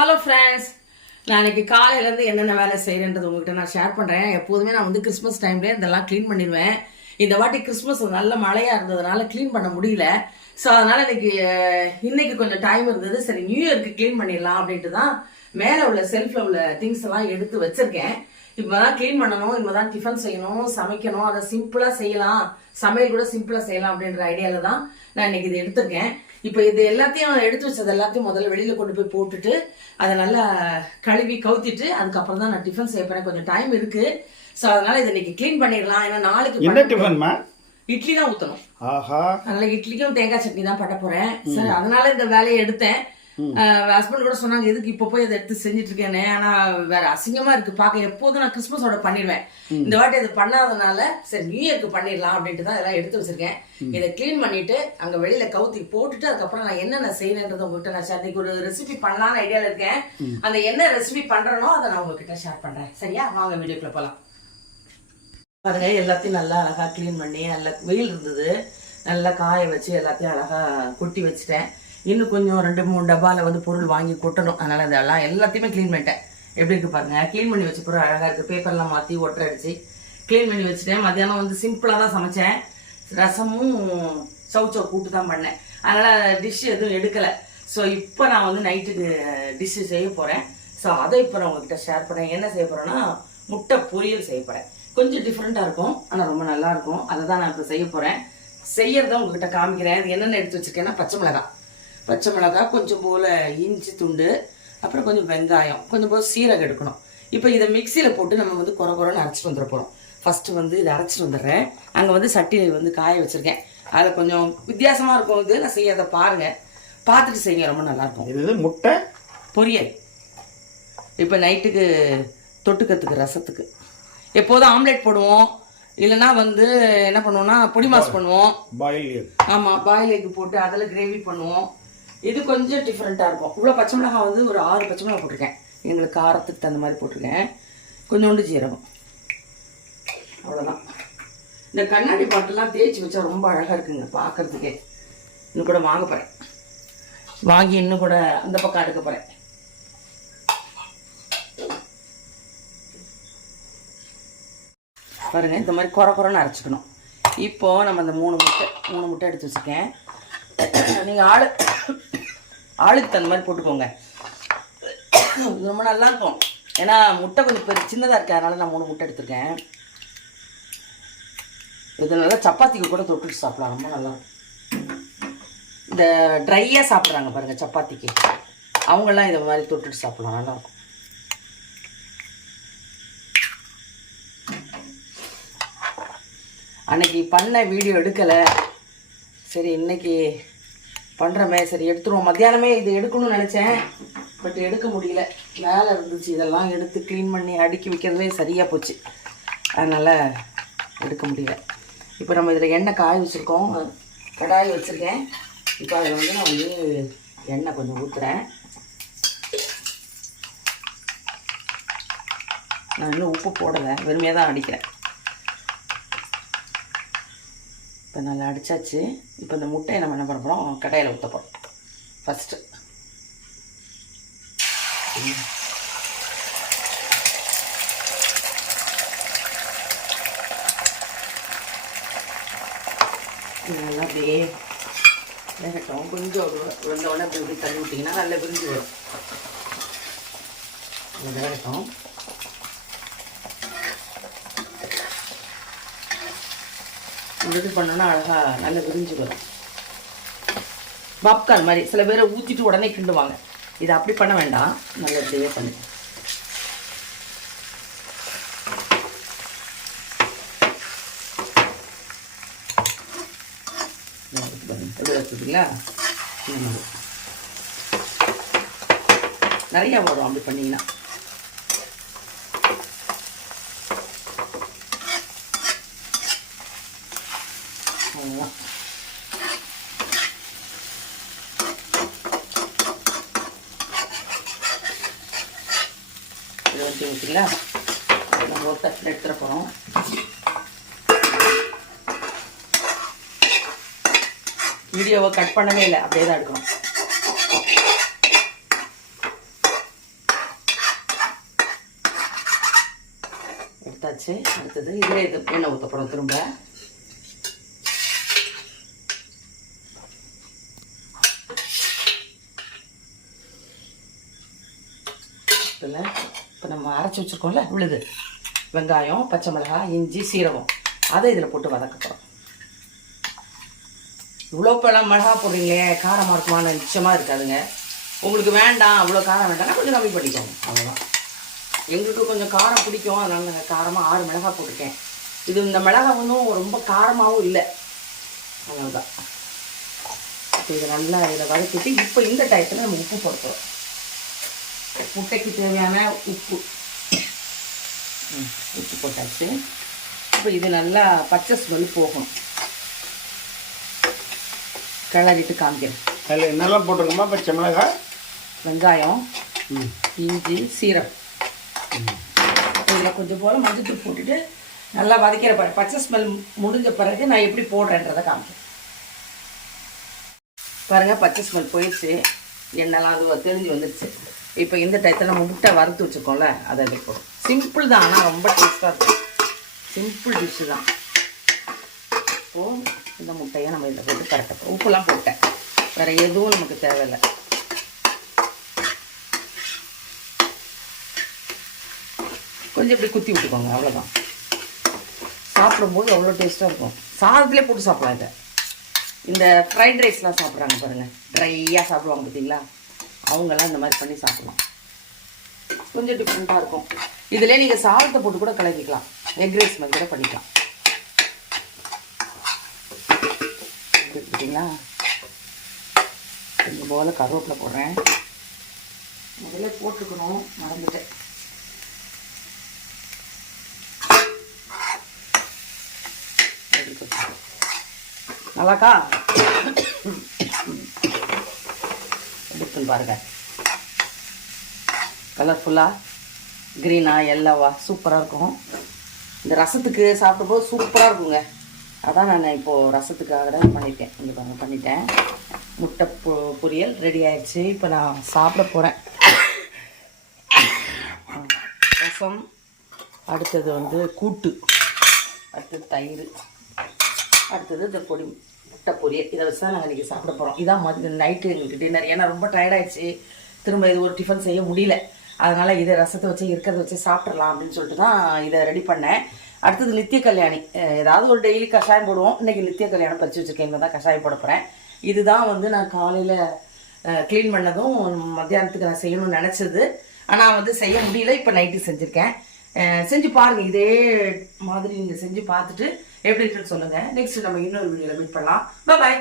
Hello friends, நான் இன்னைக்கு காலையிலேருந்து என்னென்ன வேலை செய்கிறேன்றது உங்கள்கிட்ட நான் ஷேர் பண்ணுறேன். எப்போதுமே நான் வந்து கிறிஸ்மஸ் டைம்லேயே இதெல்லாம் க்ளீன் பண்ணிடுவேன். இந்த வாட்டி கிறிஸ்மஸ் நல்ல மழையாக இருந்ததுனால க்ளீன் பண்ண முடியல. ஸோ அதனால் இன்னைக்கு கொஞ்சம் டைம் இருந்தது. சரி, நியூ இயர்க்கு க்ளீன் பண்ணிடலாம் அப்படின்ட்டு தான் மேலே உள்ள செல்ஃபில் உள்ள திங்ஸ் எல்லாம் எடுத்து வச்சுருக்கேன். இப்போ தான் க்ளீன் பண்ணணும், இப்போ தான் டிஃபன் செய்யணும், சமைக்கணும். அதை சிம்பிளாக செய்யலாம், சமையல் கூட சிம்பிளாக செய்யலாம் அப்படின்ற ஐடியாவில் தான் நான் இன்னைக்கு இது எடுத்திருக்கேன். இப்போ இது எல்லாத்தையும் எடுத்து வச்சது எல்லாத்தையும் முதல்ல வெளியில் கொண்டு போய் போட்டுட்டு அதை நல்லா கழுவி கவுத்திட்டு அதுக்கப்புறம் தான் நான் டிஃபன் செய்ய போறேன். கொஞ்சம் டைம் இருக்கு. ஸோ அதனால இதை இன்னைக்கு க்ளீன் பண்ணிடலாம். ஏன்னா நாளைக்கு இட்லி தான் ஊற்றணும். அதனால இட்லிக்கும் தேங்காய் சட்னி தான் பண்ண போறேன். சரி, அதனால இந்த வேலையை எடுத்தேன். ஹஸ்பண்ட் கூட சொன்னாங்க, எதுக்கு இப்போ போய் அதை எடுத்து செஞ்சுட்டு இருக்கேன்னு. ஆனா வேற அசிங்கமா இருக்கு பார்க்க. எப்போதும் நான் கிறிஸ்மஸோட பண்ணிடுவேன். இந்த வாட்டி அது பண்ணாதனால சரி நியூ இயர்க்கு பண்ணிடலாம் அப்படின்ட்டு தான் இதெல்லாம் எடுத்து வச்சிருக்கேன். இதை கிளீன் பண்ணிட்டு அங்க வெளியில கவுத்தி போட்டுட்டு அதுக்கப்புறம் நான் என்னென்ன செய்யறேன்றதை உங்ககிட்ட நான் இன்னைக்கு ஒரு ரெசிபி பண்ணலாம்னு ஐடியால இருக்கேன். அந்த என்ன ரெசிபி பண்றேனோ அதை நான் உங்ககிட்ட ஷேர் பண்றேன். சரியா, வாங்க வீடியோக்குள்ள போலாம். பாருங்க, எல்லாத்தையும் நல்லா அழகா கிளீன் பண்ணி நல்லா வெயில் இருந்தது, நல்லா காய வச்சு எல்லாத்தையும் அழகா கொட்டி வச்சுட்டேன். இன்னும் கொஞ்சம் 2-3 டப்பாவில் வந்து பொருள் வாங்கி கொட்டணும். அதனால் அதெல்லாம் எல்லாத்தையுமே க்ளீன் பண்ணிட்டேன். எப்படி இருக்கு பாருங்க, க்ளீன் பண்ணி வச்ச பிறகு அழகாக இருக்குது. பேப்பர்லாம் மாற்றி ஒட்டரை அடிச்சு க்ளீன் பண்ணி வச்சுட்டேன். மத்தியானம் வந்து சிம்பிளாக தான் சமைச்சேன். ரசமும் சவுச்சவ் கூட்டு தான் பண்ணேன். அதனால் டிஷ் எதுவும் எடுக்கலை. ஸோ இப்போ நான் வந்து நைட்டுக்கு டிஷ்ஷு செய்ய போகிறேன். ஸோ அதை இப்போ நான் உங்ககிட்ட ஷேர் பண்ணேன். என்ன செய்ய போகிறேன்னா முட்டை பொரியல் செய்ய போகிறேன். கொஞ்சம் டிஃப்ரெண்ட்டாக இருக்கும், ஆனால் ரொம்ப நல்லாயிருக்கும். அதை தான் நான் இப்போ செய்ய போகிறேன். செய்யறத உங்ககிட்ட காமிக்கிறேன். அது என்னென்ன எடுத்து வச்சுருக்கேன்னா பச்சை மிளகாய், கொஞ்சம் போல் இஞ்சி துண்டு, அப்புறம் கொஞ்சம் வெங்காயம், கொஞ்சம் போல் சீரகம் எடுக்கணும். இப்போ இதை மிக்சியில் போட்டு நம்ம வந்து குறைன்னு அரைச்சிட்டு வந்துட போகிறோம். ஃபஸ்ட்டு வந்து இதை அரைச்சிட்டு வந்துடுறேன். அங்கே வந்து சட்டியில் வந்து காய வச்சுருக்கேன். அதில் கொஞ்சம் வித்தியாசமாக இருக்கும். இது நான் செய்யறதை பாருங்கள், பார்த்துட்டு செய்யுங்க, ரொம்ப நல்லாயிருக்கும். இது முட்டை பொரியல். இப்போ நைட்டுக்கு தொட்டுக்கிறதுக்கு ரசத்துக்கு எப்போதும் ஆம்லேட் போடுவோம், இல்லைன்னா வந்து என்ன பண்ணுவோம்னா பொடி மாஸ் பண்ணுவோம். ஆமாம், பாயில் எக் போட்டு அதில் கிரேவி பண்ணுவோம். இது கொஞ்சம் டிஃப்ரெண்ட்டாக இருக்கும். இவ்வளோ பச்சை மிளகாய் வந்து ஒரு 6 பச்சை மிளகாய் போட்டிருக்கேன். எங்களுக்கு காரத்துக்கு தகுந்த மாதிரி போட்டிருக்கேன். கொஞ்சோண்டு ஜீரகம், அவ்வளோதான். இந்த கண்ணாடி பாட்டெல்லாம் தேய்ச்சி வச்சா ரொம்ப அழகாக இருக்குங்க பார்க்கறதுக்கே. இன்னும் கூட வாங்க போகிறேன், வாங்கி இன்னும் கூட அந்த பக்கம் எடுக்க போகிறேன். பாருங்கள், இந்த மாதிரி குறைன்னு அரைச்சிக்கணும். இப்போது நம்ம அந்த 3 முட்டை எடுத்து வச்சுருக்கேன். நீங்கள் ஆளுக்கு தகுந்த மாதிரி போட்டுக்கோங்க. இது ரொம்ப நல்லாயிருக்கும். ஏன்னா முட்டை கொஞ்சம் சின்னதாக இருக்குது, அதனால் நான் 3 முட்டை எடுத்துருக்கேன். இது நல்லா சப்பாத்திக்கு கூட தொட்டுட்டு சாப்பிடலாம், ரொம்ப நல்லாயிருக்கும். இந்த ட்ரையாக சாப்பிட்றாங்க பாருங்கள் சப்பாத்திக்கு, அவங்கெல்லாம் இதை மாதிரி தொட்டுட்டு சாப்பிடலாம், நல்லாயிருக்கும். அன்னைக்கு பண்ண வீடியோ எடுக்கலை, சரி இன்னைக்கு பண்ணுறமே, சரி எடுத்துருவோம். மத்தியானமே இது எடுக்கணும்னு நினச்சேன், பட் எடுக்க முடியல, வேலை இருந்துச்சு. இதெல்லாம் எடுத்து க்ளீன் பண்ணி அடுக்கி வைக்கிறதே சரியாக போச்சு, அதனால் எடுக்க முடியல. இப்போ நம்ம இதில் எண்ணெய் காய வச்சுருக்கோம், கடாய் வச்சுருக்கேன். இப்போ அதில் வந்து நான் வந்து எண்ணெய் கொஞ்சம் ஊற்றுறேன். நான் இன்னும் உப்பு போடலை, வெறுமையாக தான் அடிக்கிறேன். இப்போ நல்லா அடித்தாச்சு. இப்போ இந்த முட்டையை நம்ம என்ன பண்ண போகிறோம், கடாயில் ஊற்ற போகிறோம். ஃபஸ்ட்டு நல்லா அப்படியே வேகட்டும். கொஞ்சம் வந்தோடனே அப்படி இப்படி தள்ளி விட்டிங்கன்னா நல்லா விரிஞ்சு வரும். வேகட்டும். இது பண்ணோன்னா அழகாக நல்லா விரிஞ்சு வரும். பாப்கார்ன் மாதிரி சில பேரை ஊற்றிட்டு உடனே கிண்டுவாங்க. இதை அப்படி பண்ண வேண்டாம், நல்லா இப்படியே பண்ணு. வச்சுங்களா, நிறையா வரும் அப்படி பண்ணிங்கன்னா. அவ்வளோதான். இதை வச்சு வச்சுங்களா, நம்ம ஒரு தட்டில் எடுத்துட போகிறோம். வீடியோவை கட் பண்ணவே இல்லை, அப்படியே தான் எடுக்கணும். போட்டாச்சு. அடுத்தது இதில் இது எண்ணெய் ஊற்றப்படும். திரும்ப இதில் இப்போ நம்ம அரைச்சி வச்சுருக்கோம்ல விழுது, வெங்காயம், பச்சை மிளகாய், இஞ்சி, சீரகம், அதை இதில் போட்டு வதக்க போகிறோம். இவ்வளோ இப்போலாம் மிளகா போடுறீங்களே, காரமாக இருக்குமான நிச்சயமாக இருக்காதுங்க. உங்களுக்கு வேண்டாம், அவ்வளோ காரம் வேண்டாம்னா கொஞ்சம் கம்மி பண்ணிக்கோங்க, அவ்வளோதான். எங்களுக்கு கொஞ்சம் காரம் பிடிக்கும், அதனால நாங்கள் காரமாக 6 மிளகா போட்டிருக்கேன். இது இந்த மிளகா ஒன்றும் ரொம்ப காரமாகவும் இல்லை, அவ்வளோதான். இப்போ இதை நல்லா இதில் வதக்கிட்டு இப்போ இந்த டயத்தில் நம்ம உப்பு போடுறோம். முட்டைக்கு தேவையான உப்பு போட்டாச்சு. இப்போ இது நல்லா பச்சை ஸ்மெல் போகணும். கிளறிட்டு காமிக்கிறேன். அதில் என்னெல்லாம் போட்டிருக்கோமா? பச்சை மிளகாய், வெங்காயம், இஞ்சி, சீரகம், இதில் கொஞ்சம் போல் மஞ்சத்தூள் போட்டுட்டு நல்லா வதக்கிற பச்சை ஸ்மெல் முடிஞ்ச பிறகு நான் எப்படி போடுறேன்றதை காமிக்கிறேன். பாருங்கள், பச்சை ஸ்மெல் போயிடுச்சு, எண்ணெய்லாம் அது தெரிஞ்சு வந்துடுச்சு. இப்போ இந்த டயத்தில் நம்ம முட்டை வறுத்து வச்சுருக்கோம்ல, அதை போடும். சிம்பிள் தான், ஆனால் ரொம்ப டேஸ்ட்டாக இருக்கும். சிம்பிள் டிஷ்ஷு தான். இப்போது இந்த முட்டையை நம்ம இதில் போட்டு கரெக்டாக உப்புலாம் போட்டேன், வேறு எதுவும் நமக்கு தேவையில்லை. கொஞ்சம் இப்படி குத்தி விட்டுக்கோங்க, அவ்வளோதான். சாப்பிடும்போது அவ்வளோ டேஸ்ட்டாக இருக்கும். சாதத்திலே போட்டு சாப்பிடலாம் இதை. இந்த ஃப்ரைட் ரைஸ்லாம் சாப்பிட்றாங்க பாருங்கள், ட்ரையாக சாப்பிடுவாங்க பார்த்தீங்களா, அவங்கெல்லாம் இந்த மாதிரி பண்ணி சாப்பிடலாம். கொஞ்சம் டிஃப்ரெண்ட்டாக இருக்கும். இதிலே நீங்கள் சாதத்தை போட்டு கூட கலக்கிக்கலாம், எக் ரைஸ் மாதிரி கூட பண்ணிக்கலாம். பார்த்தீங்களா? கொஞ்சம் போல் கருவேப்பிலை போடுறேன். முதல்ல போட்டுக்கணும், மறந்துட்டேன். நல்லாக்கா பாருங்க, கலர்ஃபுல்லாக க்ரீனா எல்லோவா சூப்பராக இருக்கும். இந்த ரசத்துக்கு சாப்பிடும்போது சூப்பராக இருக்குங்க. அதான் நான் இப்போது ரசத்துக்காக தான் பண்ணியிருக்கேன். இங்கே பாருங்க, பண்ணிட்டேன். முட்டை பொரியல் ரெடி ஆயிடுச்சு. இப்போ நான் சாப்பிட போகிறேன். ரசம், அடுத்தது வந்து கூட்டு, அடுத்தது தயிர், அடுத்தது இந்த முட்டை பொரியல். இதை வச்சு தான் நாங்கள் இன்றைக்கி சாப்பிட போகிறோம். இதான் நைட்டு எங்களுக்கு டின்னர். ஏன்னா ரொம்ப டயர்டாகிடுச்சு, திரும்ப இது ஒரு டிஃபன் செய்ய முடியல. அதனால் இதை ரசத்தை வச்சு இருக்கிறத வச்சு சாப்பிட்றலாம் அப்படின்னு சொல்லிட்டு தான் இதை ரெடி பண்ணேன். அடுத்தது நித்திய கல்யாணி, ஏதாவது ஒரு டெய்லி கஷாயம் போடுவோம். இன்றைக்கி நித்திய கல்யாணம் பறிச்சு வச்சுருக்கேன், தான் கஷாயம் போட போகிறேன். இதுதான் வந்து நான் காலையில் க்ளீன் பண்ணதும் மத்தியானத்துக்கு நான் செய்யணும்னு நினச்சது. ஆனால் வந்து செய்ய முடியல. இப்போ நைட்டு செஞ்சுருக்கேன். செஞ்சு பாருங்கள், இதே மாதிரி நீங்கள் செஞ்சு பார்த்துட்டு எப்படி இருக்குன்னு சொல்லுங்கள். நெக்ஸ்ட் நம்ம இன்னொரு வீடியோவில் மீட் பண்ணலாம். பாய்.